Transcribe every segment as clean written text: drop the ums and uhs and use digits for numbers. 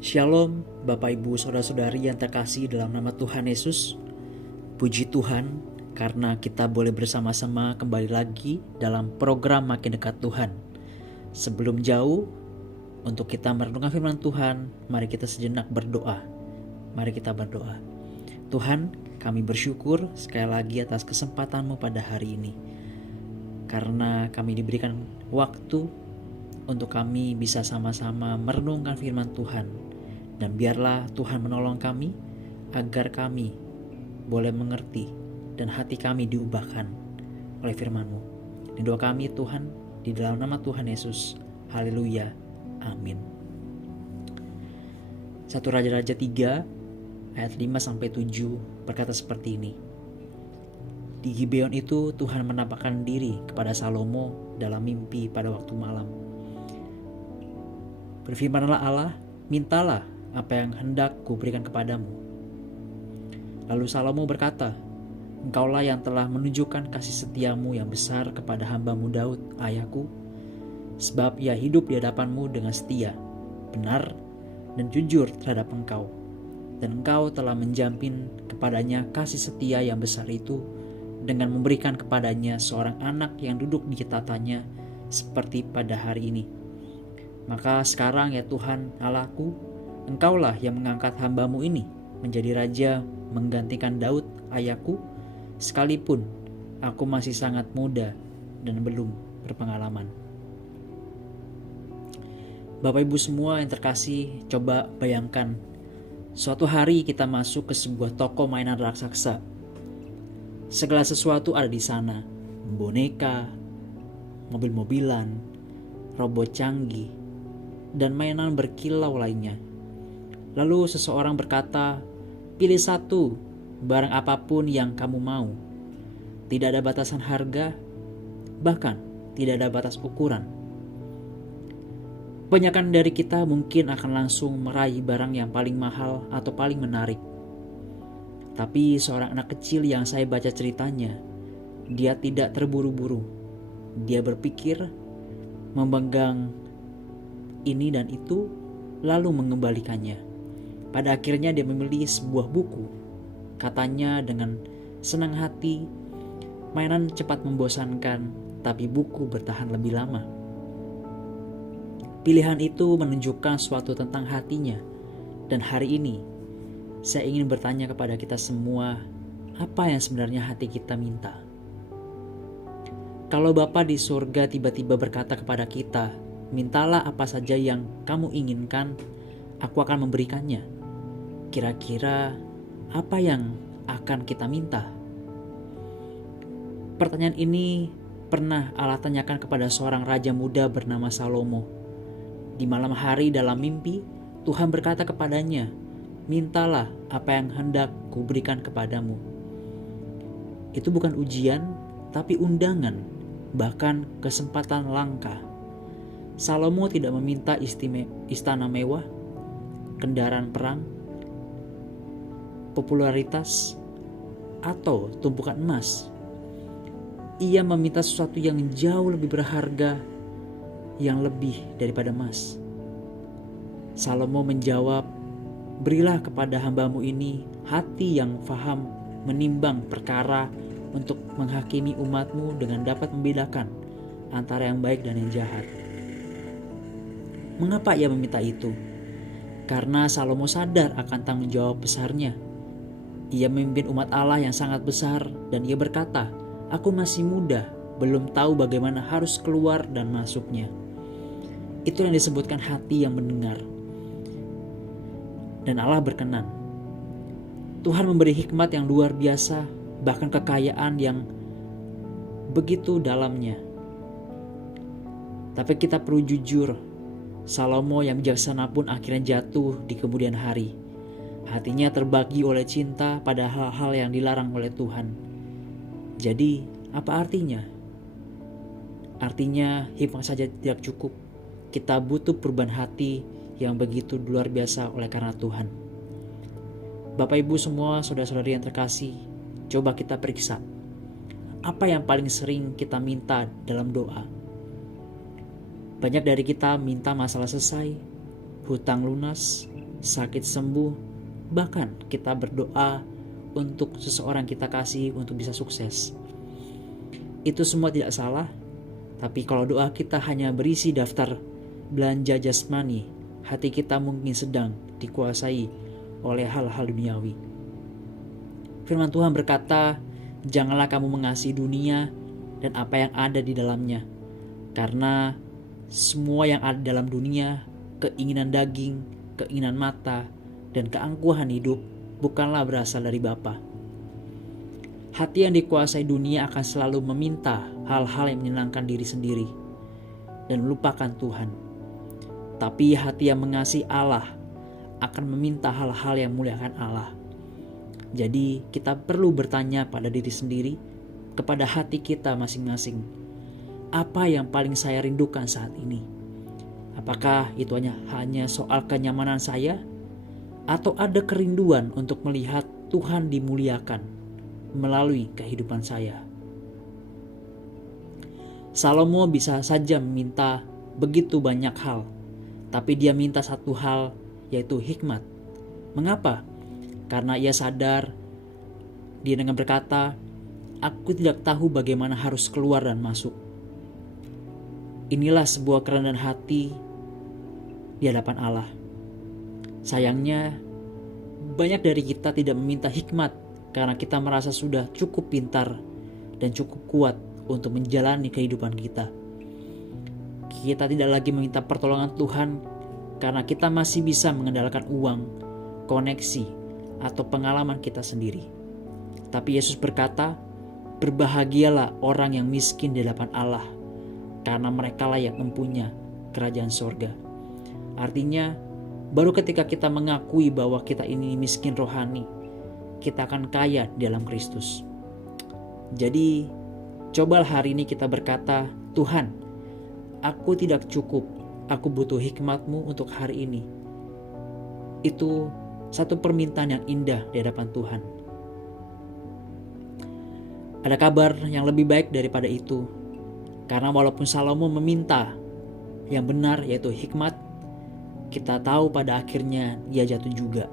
Shalom, Bapak Ibu Saudara-saudari yang terkasih dalam nama Tuhan Yesus. Puji Tuhan karena kita boleh bersama-sama kembali lagi dalam program Makin Dekat Tuhan. Sebelum jauh, untuk kita merenungkan firman Tuhan, mari kita sejenak berdoa. Mari kita berdoa. Tuhan, kami bersyukur sekali lagi atas kesempatan-Mu pada hari ini. Karena kami diberikan waktu untuk kami bisa sama-sama merenungkan firman Tuhan. Dan biarlah Tuhan menolong kami agar kami boleh mengerti dan hati kami diubahkan oleh firman-Mu. Ini doa kami Tuhan di dalam nama Tuhan Yesus. Haleluya. Amin. 1 Raja-Raja 3 ayat 5-7 berkata seperti ini. Di Gibeon itu Tuhan menampakkan diri kepada Salomo dalam mimpi pada waktu malam. Berfirmanlah Allah, mintalah apa yang hendak kuberikan kepadamu. Lalu Salomo berkata, Engkaulah yang telah menunjukkan kasih setiamu yang besar kepada hambamu Daud, ayahku, sebab ia hidup di hadapanmu dengan setia, benar, dan jujur terhadap engkau. Dan engkau telah menjamin kepadanya kasih setia yang besar itu dengan memberikan kepadanya seorang anak yang duduk di tatanya seperti pada hari ini. Maka sekarang ya Tuhan Allahku, Engkaulah yang mengangkat hambamu ini menjadi raja menggantikan Daud ayahku, sekalipun aku masih sangat muda dan belum berpengalaman. Bapak Ibu semua yang terkasih, coba bayangkan suatu hari kita masuk ke sebuah toko mainan raksasa. Segala sesuatu ada di sana, boneka, mobil-mobilan, robot canggih, dan mainan berkilau lainnya. Lalu seseorang berkata, pilih satu, barang apapun yang kamu mau. Tidak ada batasan harga, bahkan tidak ada batas ukuran. Kebanyakan dari kita mungkin akan langsung meraih barang yang paling mahal atau paling menarik. Tapi seorang anak kecil yang saya baca ceritanya, dia tidak terburu-buru. Dia berpikir, memegang ini dan itu, lalu mengembalikannya. Pada akhirnya dia memilih sebuah buku. Katanya dengan senang hati, mainan cepat membosankan, tapi buku bertahan lebih lama. Pilihan itu menunjukkan sesuatu tentang hatinya. Dan hari ini, saya ingin bertanya kepada kita semua, apa yang sebenarnya hati kita minta? Kalau Bapa di surga tiba-tiba berkata kepada kita, mintalah apa saja yang kamu inginkan, aku akan memberikannya. Kira-kira apa yang akan kita minta? Pertanyaan ini pernah Allah tanyakan kepada seorang raja muda bernama Salomo. Di malam hari dalam mimpi, Tuhan berkata kepadanya, mintalah apa yang hendak kuberikan kepadamu. Itu bukan ujian, tapi undangan, bahkan kesempatan langka. Salomo tidak meminta istana mewah, kendaraan perang, popularitas, atau tumpukan emas. Ia meminta sesuatu yang jauh lebih berharga, yang lebih daripada emas. Salomo menjawab, berilah kepada hambamu ini hati yang faham menimbang perkara untuk menghakimi umatmu dengan dapat membedakan antara yang baik dan yang jahat. Mengapa ia meminta itu? Karena Salomo sadar akan tanggung jawab besarnya. Ia memimpin umat Allah yang sangat besar dan ia berkata, aku masih muda, belum tahu bagaimana harus keluar dan masuknya. Itu yang disebutkan hati yang mendengar. Dan Allah berkenan. Tuhan memberi hikmat yang luar biasa, bahkan kekayaan yang begitu dalamnya. Tapi kita perlu jujur, Salomo yang bijaksana pun akhirnya jatuh di kemudian hari. Hatinya terbagi oleh cinta pada hal-hal yang dilarang oleh Tuhan. Jadi, apa artinya? Artinya, hikmat saja tidak cukup. Kita butuh perubahan hati yang begitu luar biasa oleh karena Tuhan. Bapak Ibu semua, saudara-saudari yang terkasih, coba kita periksa. Apa yang paling sering kita minta dalam doa? Banyak dari kita minta masalah selesai, hutang lunas, sakit sembuh, bahkan kita berdoa untuk seseorang kita kasih untuk bisa sukses. Itu semua tidak salah, tapi kalau doa kita hanya berisi daftar belanja jasmani, hati kita mungkin sedang dikuasai oleh hal-hal duniawi. Firman Tuhan berkata, janganlah kamu mengasihi dunia dan apa yang ada di dalamnya, karena semua yang ada dalam dunia, keinginan daging, keinginan mata, dan keangkuhan hidup bukanlah berasal dari Bapa. Hati yang dikuasai dunia akan selalu meminta hal-hal yang menyenangkan diri sendiri dan melupakan Tuhan. Tapi hati yang mengasihi Allah akan meminta hal-hal yang memuliakan Allah. Jadi kita perlu bertanya pada diri sendiri, kepada hati kita masing-masing, apa yang paling saya rindukan saat ini? Apakah itu hanya soal kenyamanan saya? Atau ada kerinduan untuk melihat Tuhan dimuliakan melalui kehidupan saya? Salomo bisa saja meminta begitu banyak hal, tapi dia minta satu hal, yaitu hikmat. Mengapa? Karena ia sadar, dia dengan berkata, aku tidak tahu bagaimana harus keluar dan masuk. Inilah sebuah kerendahan hati di hadapan Allah. Sayangnya, banyak dari kita tidak meminta hikmat karena kita merasa sudah cukup pintar dan cukup kuat untuk menjalani kehidupan kita. Kita tidak lagi meminta pertolongan Tuhan karena kita masih bisa mengandalkan uang, koneksi, atau pengalaman kita sendiri. Tapi Yesus berkata, berbahagialah orang yang miskin di hadapan Allah, karena merekalah yang mempunyai kerajaan sorga. Artinya, baru ketika kita mengakui bahwa kita ini miskin rohani, kita akan kaya di dalam Kristus. Jadi, cobalah hari ini kita berkata, Tuhan, aku tidak cukup, aku butuh hikmat-Mu untuk hari ini. Itu satu permintaan yang indah di hadapan Tuhan. Ada kabar yang lebih baik daripada itu, karena walaupun Salomo meminta yang benar yaitu hikmat, kita tahu pada akhirnya dia jatuh juga.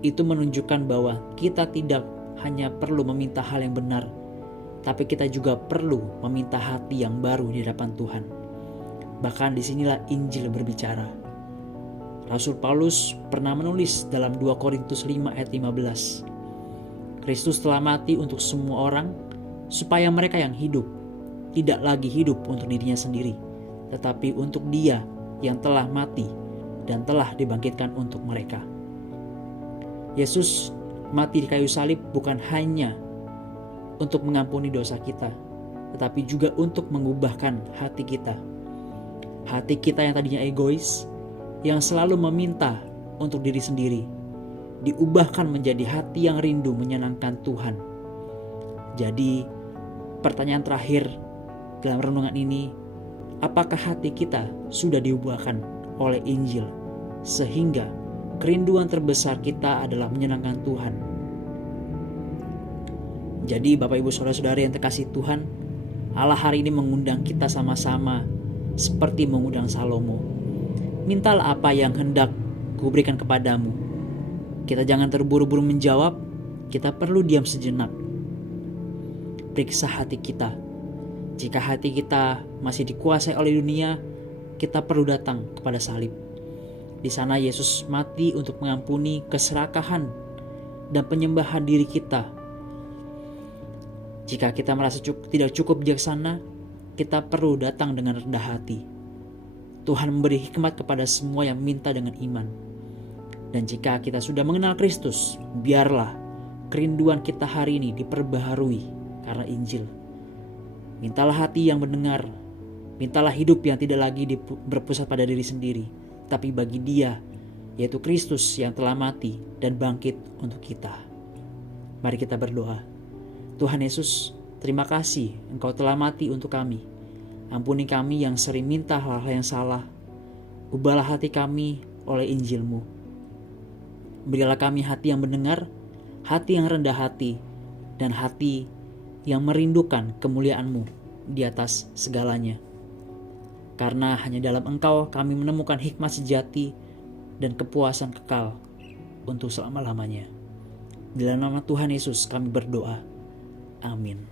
Itu menunjukkan bahwa kita tidak hanya perlu meminta hal yang benar, tapi kita juga perlu meminta hati yang baru di hadapan Tuhan. Bahkan disinilah Injil berbicara. Rasul Paulus pernah menulis dalam 2 Korintus 5 ayat 15. Kristus telah mati untuk semua orang, supaya mereka yang hidup tidak lagi hidup untuk dirinya sendiri, tetapi untuk Dia yang telah mati dan telah dibangkitkan untuk mereka. Yesus mati di kayu salib bukan hanya untuk mengampuni dosa kita, tetapi juga untuk mengubahkan hati kita. Hati kita yang tadinya egois, yang selalu meminta untuk diri sendiri, diubahkan menjadi hati yang rindu menyenangkan Tuhan. Jadi, pertanyaan terakhir dalam renungan ini, apakah hati kita sudah diubahkan oleh Injil, sehingga kerinduan terbesar kita adalah menyenangkan Tuhan? Jadi Bapak Ibu Saudara-saudari yang terkasih Tuhan, Allah hari ini mengundang kita sama-sama seperti mengundang Salomo. Mintalah apa yang hendak kuberikan kepadamu. Kita jangan terburu-buru menjawab, kita perlu diam sejenak. Periksa hati kita. Jika hati kita masih dikuasai oleh dunia, kita perlu datang kepada salib. Di sana Yesus mati untuk mengampuni keserakahan dan penyembahan diri kita. Jika kita merasa tidak cukup bijaksana, kita perlu datang dengan rendah hati. Tuhan memberi hikmat kepada semua yang minta dengan iman. Dan jika kita sudah mengenal Kristus, biarlah kerinduan kita hari ini diperbaharui karena Injil. Mintalah hati yang mendengar. Mintalah hidup yang tidak lagi berpusat pada diri sendiri, tapi bagi Dia, yaitu Kristus yang telah mati dan bangkit untuk kita. Mari kita berdoa. Tuhan Yesus, terima kasih Engkau telah mati untuk kami. Ampuni kami yang sering minta hal-hal yang salah. Ubahlah hati kami oleh Injil-Mu. Berilah kami hati yang mendengar, hati yang rendah hati, dan hati yang merindukan kemuliaan-Mu di atas segalanya. Karena hanya dalam Engkau kami menemukan hikmat sejati dan kepuasan kekal untuk selama-lamanya. Dalam nama Tuhan Yesus kami berdoa. Amin.